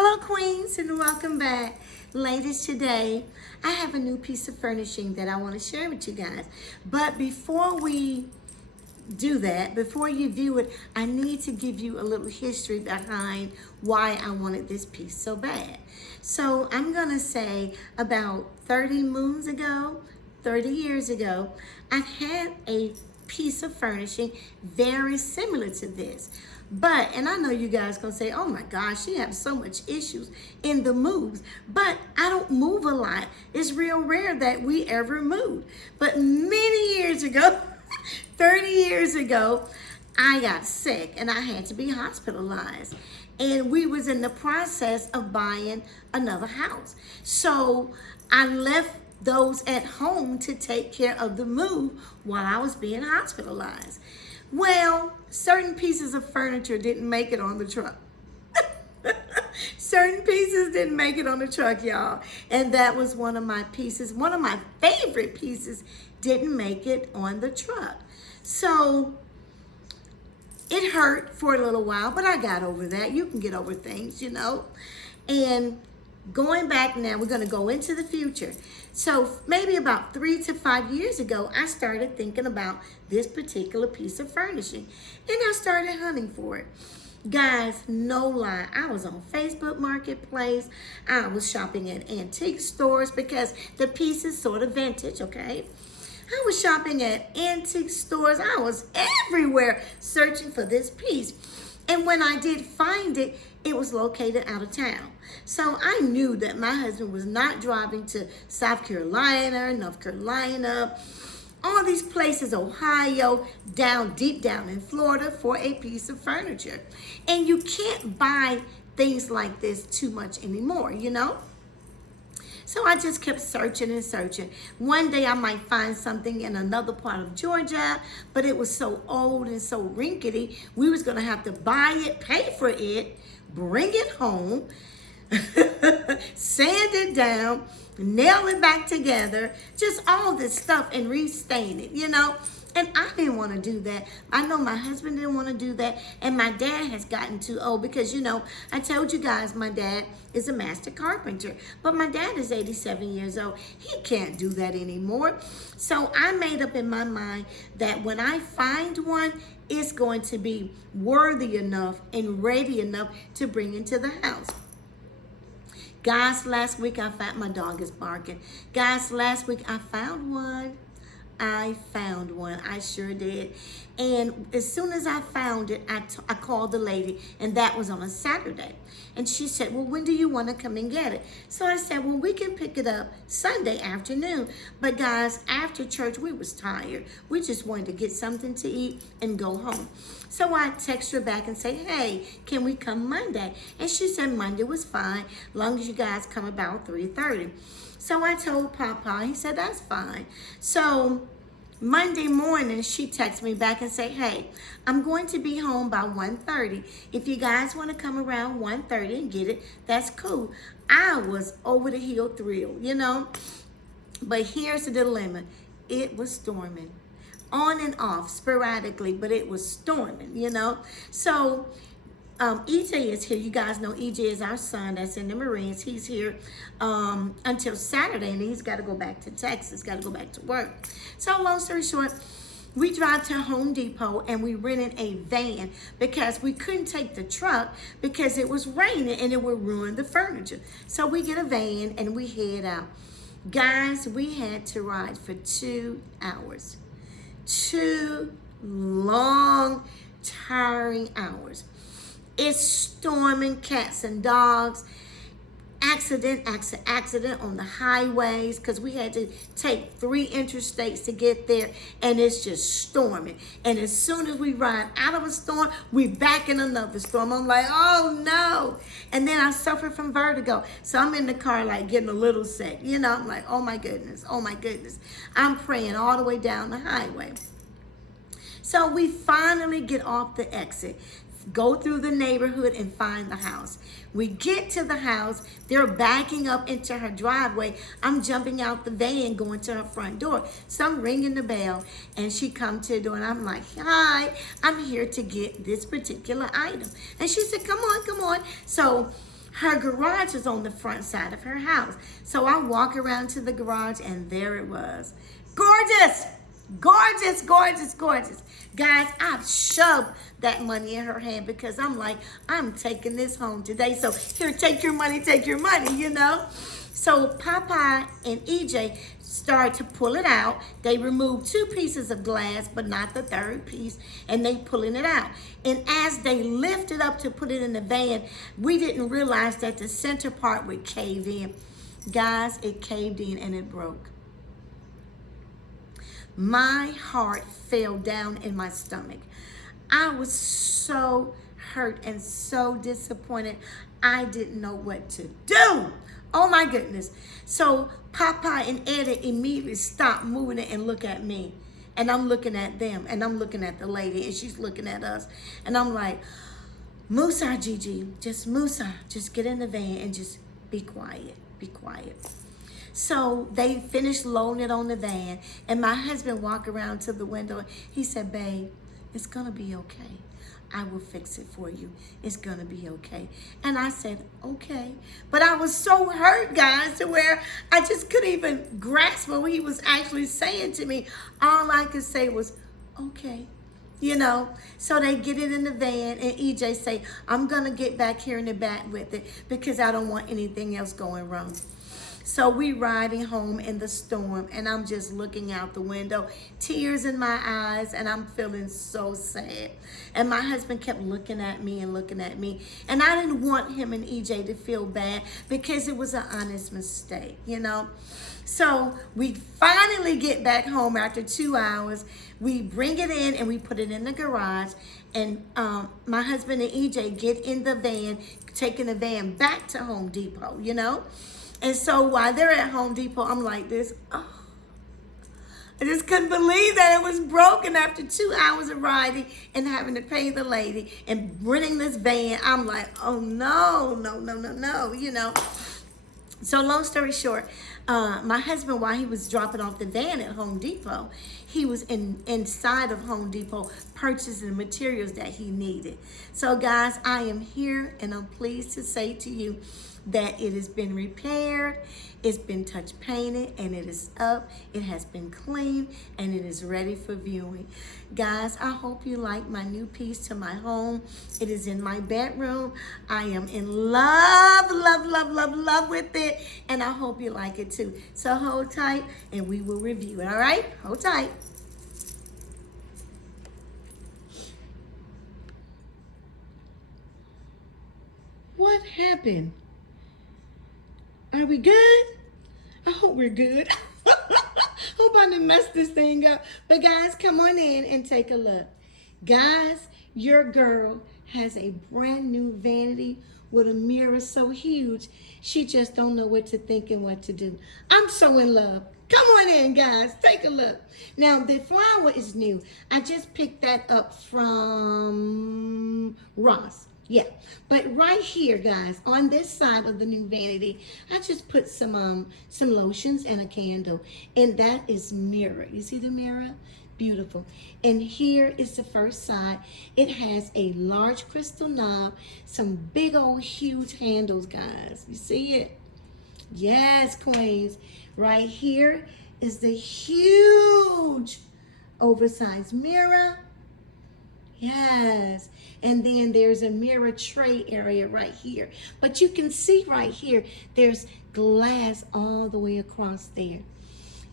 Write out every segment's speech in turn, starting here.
Hello, queens, and welcome back. Ladies, today I have a new piece of furnishing that I want to share with you guys. But before we do that, before you view it, I need to give you a little history behind why I wanted this piece so bad. So I'm going to say about 30 moons ago, 30 years ago, I had a piece of furnishing very similar to this. But, and I know you guys gonna say, oh my gosh, she has so much issues in the moves. But I don't move a lot. It's real rare that we ever move. But many years ago, 30 years ago, I got sick and I had to be hospitalized. And we was in the process of buying another house. So I left those at home to take care of the move while I was being hospitalized. Well, certain pieces of furniture didn't make it on the truck. Certain pieces didn't make it on the truck, y'all. And that was one of my pieces. One of my favorite pieces didn't make it on the truck. So it hurt for a little while, but I got over that. You can get over things, you know. And going back now, we're going to go into the future. So maybe about 3 to 5 years ago, I started thinking about this particular piece of furnishing. And I started hunting for it. Guys, no lie, I was on Facebook Marketplace. I was shopping at antique stores because the piece is sort of vintage, okay? I was shopping at antique stores. I was everywhere searching for this piece. And when I did find it, it was located out of town. So I knew that my husband was not driving to South Carolina, North Carolina, all these places, Ohio, deep down in Florida for a piece of furniture. And you can't buy things like this too much anymore, you know? So I just kept searching and searching. One day I might find something in another part of Georgia, but it was so old and so rinkety, we was gonna have to buy it, pay for it, bring it home, sand it down, nail it back together, just all this stuff and restain it, you know? And I didn't want to do that. I know my husband didn't want to do that. And my dad has gotten too old because, you know, I told you guys my dad is a master carpenter. But my dad is 87 years old. He can't do that anymore. So I made up in my mind that when I find one, it's going to be worthy enough and ready enough to bring into the house. Guys, last week I found, my dog is barking. Guys, last week I found one. I found one. I sure did. And as soon as I found it, I called the lady, and that was on a Saturday. And she said, well, when do you want to come and get it? So I said, well, we can pick it up Sunday afternoon. But guys, after church, we was tired. We just wanted to get something to eat and go home. So I text her back and say, hey, can we come Monday? And she said Monday was fine, long as you guys come about 3:30. So I told Papa, he said, that's fine. So Monday morning, she texted me back and said, hey, I'm going to be home by 1:30. If you guys want to come around 1:30 and get it, that's cool. I was over the hill thrilled, you know. But here's the dilemma. It was storming. On and off, sporadically, but it was storming, you know. So EJ is here. You guys know EJ is our son that's in the Marines. He's here until Saturday, and he's got to go back to Texas, got to go back to work. So long story short, we drive to Home Depot, and we rented a van because we couldn't take the truck because it was raining, and it would ruin the furniture. So we get a van, and we head out. Guys, we had to ride for 2 hours. 2 long, tiring hours. It's storming, cats and dogs, accident on the highways because we had to take 3 interstates to get there, and it's just storming. And as soon as we ride out of a storm, we back in another storm. I'm like, oh no. And then I suffer from vertigo. So I'm in the car like getting a little sick. You know, I'm like, oh my goodness, oh my goodness. I'm praying all the way down the highway. So we finally get off the exit, go through the neighborhood and find the house. We get to the house, they're backing up into her driveway. I'm jumping out the van, going to her front door. So I'm ringing the bell, and she comes to the door, and I'm like, hi, I'm here to get this particular item. And she said, come on, come on. So Her garage is on the front side of her house. So I walk around to the garage and there it was. Gorgeous, gorgeous, gorgeous, gorgeous. Guys, I've shoved that money in her hand because I'm like, I'm taking this home today. So here, take your money, you know. So Popeye and EJ started to pull it out. They removed 2 pieces of glass, but not the 3rd piece, and they pulling it out. And as they lifted up to put it in the van, we didn't realize that the center part would cave in. Guys, it caved in and it broke. My heart fell down in my stomach. I was so hurt and so disappointed. I didn't know what to do. Oh my goodness. So Popeye and Eddie immediately stopped moving it and look at me. And I'm looking at them and I'm looking at the lady and she's looking at us. And I'm like, Musa, Gigi, just get in the van and just be quiet, be quiet. So they finished loading it on the van and my husband walked around to the window. He said, babe, it's gonna be okay. I will fix it for you. It's gonna be okay. And I said, okay. But I was so hurt, guys, to where I just couldn't even grasp what he was actually saying to me. All I could say was, okay. You know, so they get it in the van and EJ say, I'm gonna get back here in the back with it because I don't want anything else going wrong. So we riding home in the storm and I'm just looking out the window, tears in my eyes, and I'm feeling so sad. And my husband kept looking at me and looking at me. And I didn't want him and EJ to feel bad because it was an honest mistake, you know. So we finally get back home after 2 hours. We bring it in and we put it in the garage. And my husband and EJ get in the van, taking the van back to Home Depot, you know. And so while they're at Home Depot, I'm like this, oh, I just couldn't believe that it was broken after 2 hours of riding and having to pay the lady and renting this van. I'm like, oh no, you know. So long story short, my husband, while he was dropping off the van at Home Depot, he was inside of Home Depot purchasing the materials that he needed. So guys, I am here and I'm pleased to say to you that it has been repaired, it's been touch painted, and it is up, it has been cleaned, and it is ready for viewing. Guys, I hope you like my new piece to my home. It is in my bedroom. I am in love with it, and I hope you like it too. So hold tight, and we will review it, all right? Hold tight. What happened? Are we good? I hope we're good. Hope I didn't mess this thing up. But guys, come on in and take a look. Guys, your girl has a brand new vanity with a mirror so huge, she just don't know what to think and what to do. I'm so in love. Come on in, guys. Take a look. Now, the flower is new. I just picked that up from Ross. Yeah, but right here, guys, on this side of the new vanity, I just put some lotions and a candle, and that is mirror. You see the mirror? Beautiful. And here is the first side. It has a large crystal knob, some big old huge handles, guys. You see it? Yes, queens. Right here is the huge oversized mirror. Yes, and then there's a mirror tray area right here. But you can see right here, there's glass all the way across there.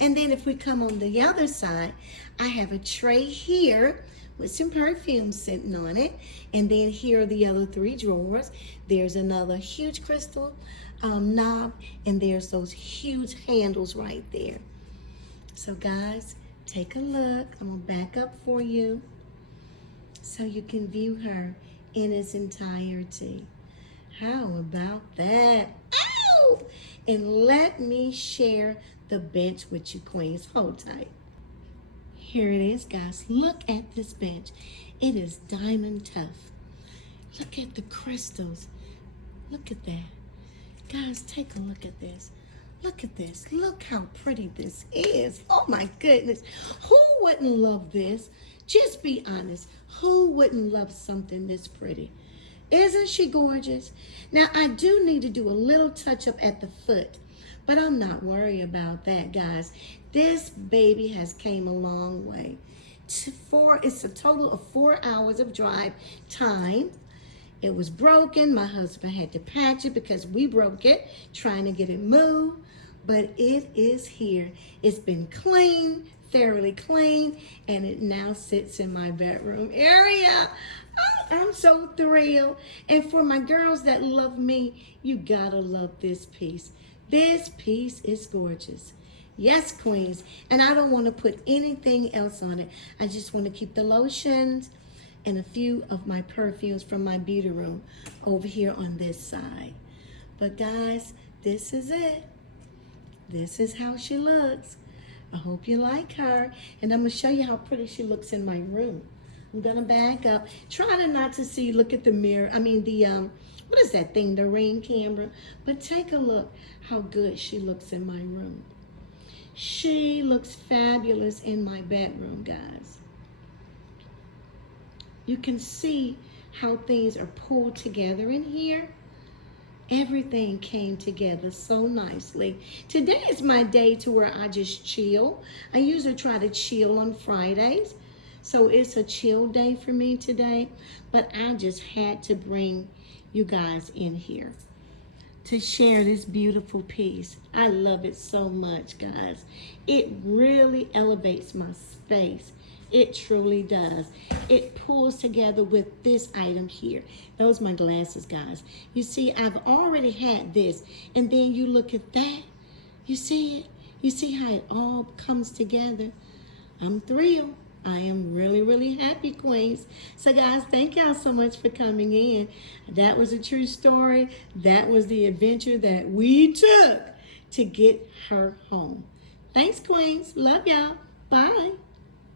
And then if we come on the other side, I have a tray here with some perfume sitting on it. And then here are the other 3 drawers. There's another huge crystal knob, and there's those huge handles right there. So guys, take a look. I'm gonna back up for you, so you can view her in its entirety. How about that? Ow! And let me share the bench with you, queens. Hold tight. Here it is, guys. Look at this bench. It is diamond tough. Look at the crystals. Look at that. Guys, take a look at this. Look at this. Look how pretty this is. Oh my goodness. Who wouldn't love this? Just be honest. Who wouldn't love something this pretty? Isn't she gorgeous? Now, I do need to do a little touch up at the foot, but I'm not worried about that, guys. This baby has came a long way. It's a total of 4 hours of drive time. It was broken. My husband had to patch it because we broke it trying to get it moved. But it is here. It's been clean, thoroughly clean, and it now sits in my bedroom area. Oh, I'm so thrilled. And for my girls that love me, you gotta love this piece. This piece is gorgeous. Yes, queens. And I don't want to put anything else on it. I just want to keep the lotions and a few of my perfumes from my beauty room over here on this side. But guys, this is it. This is how she looks. I hope you like her. And I'm going to show you how pretty she looks in my room. I'm going to back up. Trying not to see, look at the mirror. I mean, what is that thing? The Ring camera. But take a look how good she looks in my room. She looks fabulous in my bedroom, guys. You can see how things are pulled together in here. Everything came together so nicely. Today is my day to where I just chill. I usually try to chill on Fridays. So it's a chill day for me today. But I just had to bring you guys in here to share this beautiful piece. I love it so much, guys. It really elevates my space. It truly does. It pulls together with this item here. Those are my glasses, guys. You see, I've already had this. And then you look at that. You see it? You see how it all comes together? I'm thrilled. I am really, really happy, queens. So, guys, thank y'all so much for coming in. That was a true story. That was the adventure that we took to get her home. Thanks, queens. Love y'all. Bye.